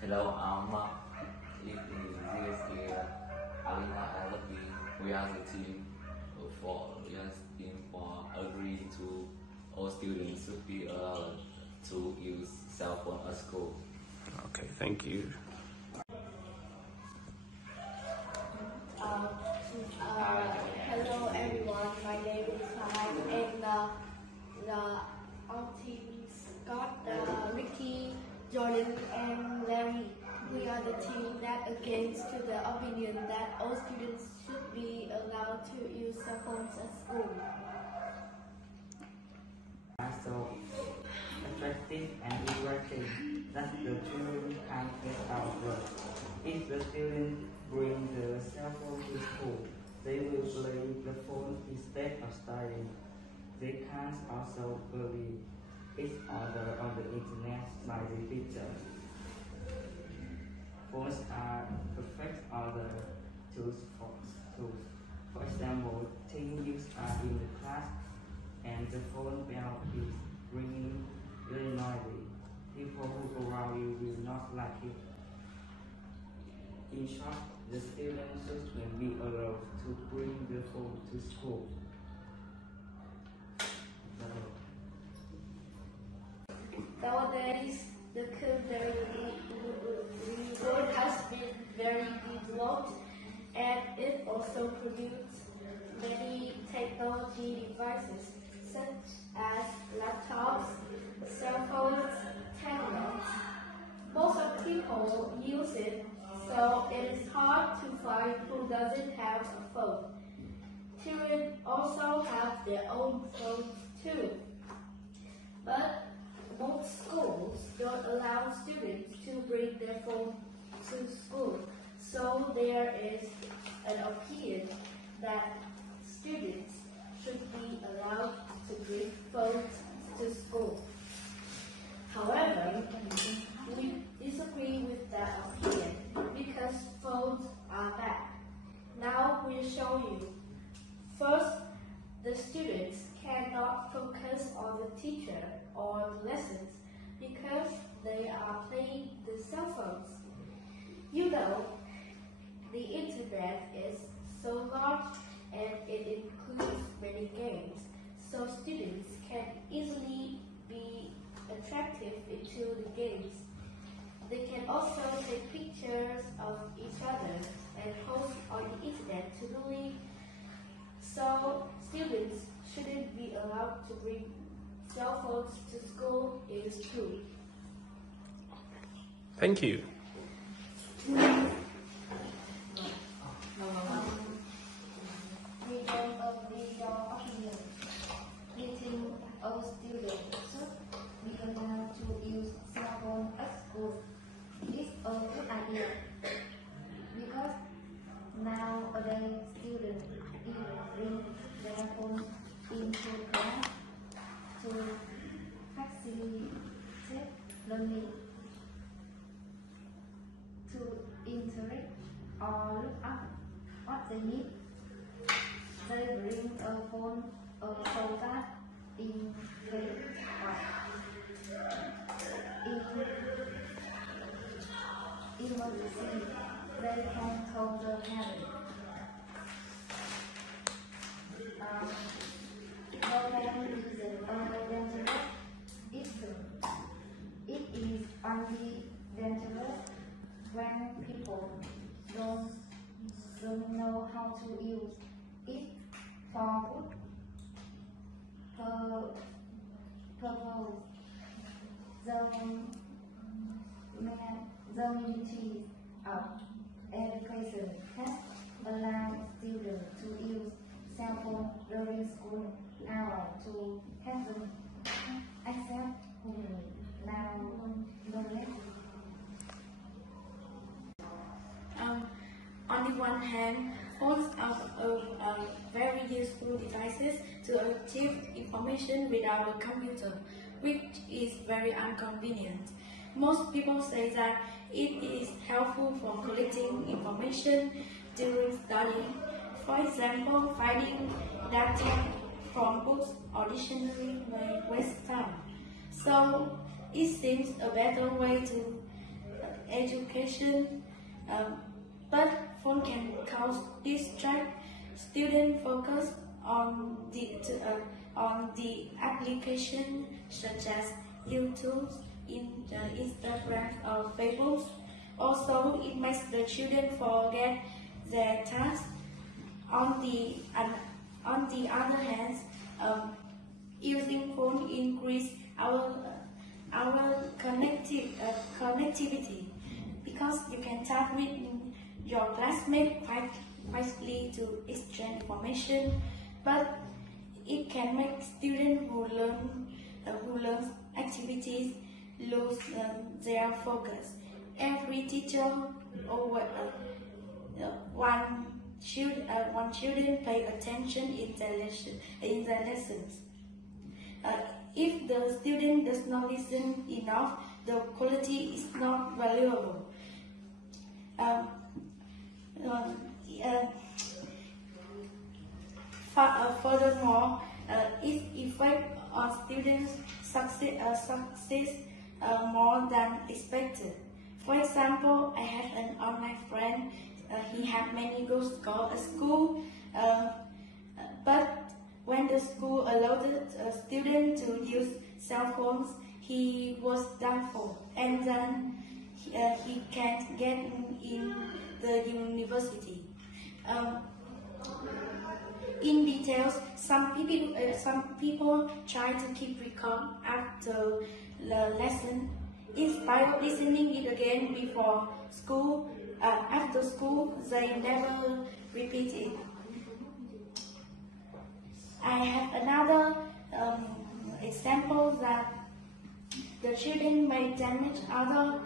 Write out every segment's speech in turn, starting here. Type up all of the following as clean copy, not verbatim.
Hello, I'm Mark. This is Alina and Lucky. We are the team for agreeing to all students should be allowed to use cell phone at school. Okay, thank you. Hello everyone, my name is Hai and our teams got Ricky, Jordan and Larry. We are the team that against to the opinion that all students should be allowed to use cell phones at school. So attractive and interactive that the children can get out of. If the students bring the cell phone to school, they will play the phone instead of studying. They can also believe each other on the internet by the teacher. Phones are perfect other tools. For example, teens are in the class and the phone bell is ringing very noisy. People who around you will not like it. In short, the students should be allowed to bring the phone to school. Nowadays, the culinary world has been very developed and it also produces many technology devices such as laptops, cell phones, tablets. Most of people use it, so it is hard to find who doesn't have a phone. Children also have their own phones too. But most schools don't allow students to bring their phone to school, so there is an opinion that students should be allowed to bring phones to school. However, we disagree with that opinion because phones are bad. Now we'll show you. First, the students cannot focus on the teacher or the lessons because they are playing the cell phones. You know, the internet is so large and it includes many games, so students can easily be attracted into the games. They can also take pictures of each other and post on the internet to bully. So students shouldn't be allowed to bring cell phones to school is true. Thank you. Freedom of your opinion. Meeting all students should be allowed to use cell phone at school. It's a good idea because nowadays students even bring their phones into class to facilitate learning, to interact or look up what they need. They bring a phone so that in emergency they can call the parent. It is only dangerous when people don't know how to use it for good purpose. The Ministry of Education has allowed students to use cell phone during school hours to help them access knowledge. On the one hand, phones are very useful devices to achieve information without a computer, which is very inconvenient. Most people say that it is helpful for collecting information during studying. For example, finding data from books or dictionary may waste time. So it seems a better way to education, but phone can cause distract student focus on the application such as YouTube, Instagram, or Facebook. Also, it makes the children forget their tasks. On the other hand, using phone increase our connectivity, because you can chat with your classmates quite quickly to exchange information, but it can make students who learn activities lose their focus. Every teacher or one student pay attention in their lessons. If the student does not listen enough, the quality is not valuable. Furthermore, its effect on students' success more than expected. For example, I have an online friend. He had many good scores at school, but when the school allowed a student to use cell phones, he was doubtful, and then he can't get in the university. In details, some people try to keep record after the lesson. Instead of listening it again before school, after school, they never repeat it. I have another example that the children may damage others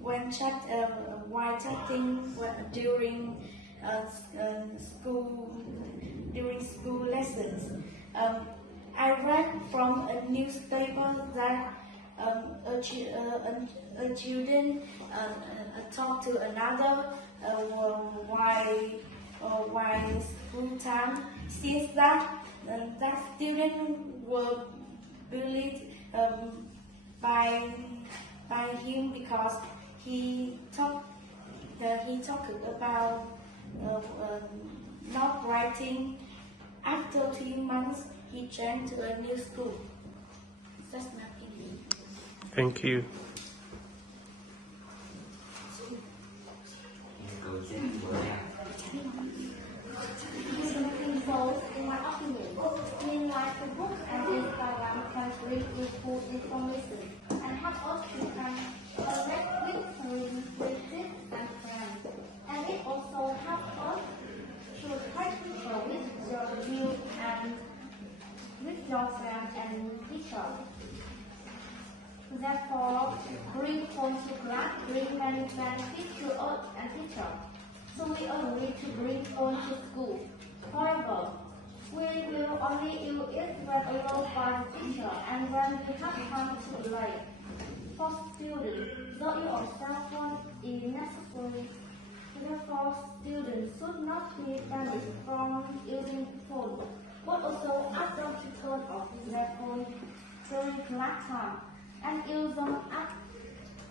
while chatting during school lessons. I read from a newspaper that a student talked to another while school time. Since that student were bullied by him because he talked about not writing. After 3 months, he changed to a new school. That's my opinion. Thank you. So, in my opinion, meanwhile, the book and Instagram can bring useful information and help us to connect with relatives and friends. And it also helps us to practice with your views and with your friends and teachers. Therefore, bring phone to class bring many benefits to us and teachers. So we agree to bring phone to school. However, we will only use it when allowed by the teacher and when we have time to play. For students, though your cell phone is necessary, therefore students should not be banished from using the phone, but also ask them to turn off their phone during class time and use them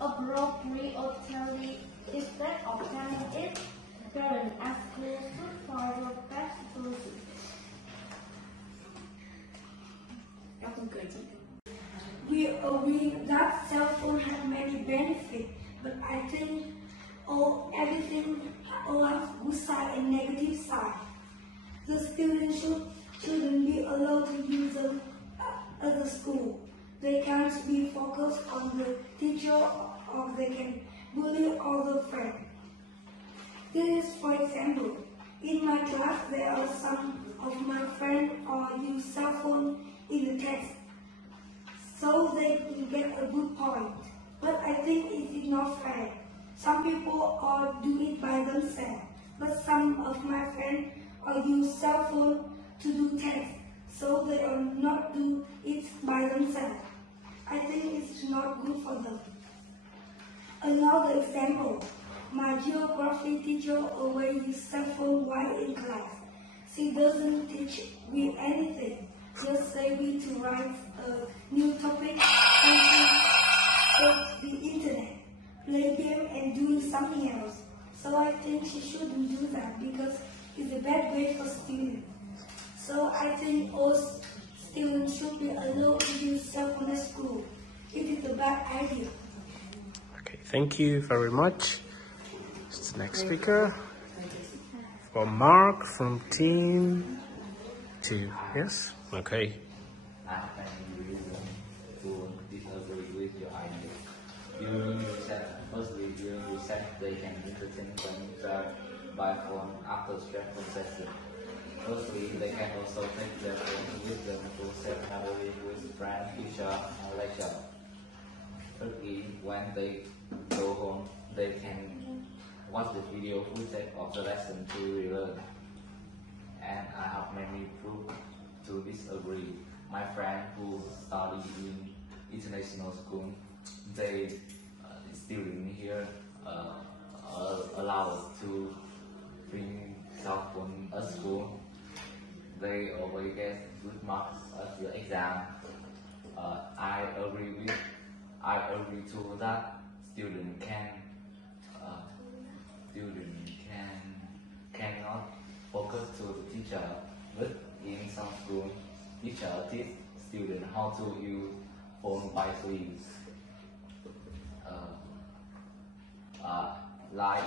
appropriately instead of banning it. Parents and schools should find the best solution. We agree that cell phone have many benefits, but I think everything has good side and negative side. The students shouldn't be allowed to use them at the school. They can't be focused on the teacher, or they can bully other friends. This is, for example, in my class there are some of my friends use cell phone in the text, so they get a good point. But I think it is not fair. Some people do it by themselves, but some of my friends use cell phone to do text, so they are not do it by themselves. I think it's not good for them. Another example, my geography teacher always uses cell phone while in class. She doesn't teach me anything, just say me to write a new topic and she shouldn't do that because it's a bad way for students. So I think all students should be allowed to use cell phone at school. It is a bad idea. Okay, thank you very much. Who's the next speaker? For Mark from team 2. Yes? Okay. I have many reasons to disagree with your idea. During recess, firstly, during recess, they can entertain themselves by phone after stressful session. Firstly, they can also take their phone with them to self-evaluate with friends, teacher, and lecture. Thirdly, when they go home, they can watch the video footage of the lesson to relearn. And I have many proof to disagree. My friend who study in international school, they students here allowed to bring cell phone at school. They always get good marks at the exam. I agree to that. Student cannot focus to the teacher, but in some school, teacher teach student how to use phone wisely. Like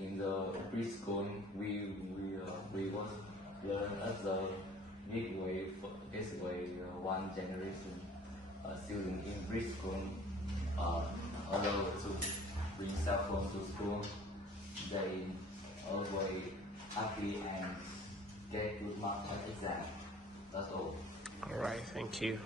in the preschool, we was learn as the midway one generation student in preschool allowed to bring cell phone to school. They always happy and get good marks at exam. That's all. All right, thank you.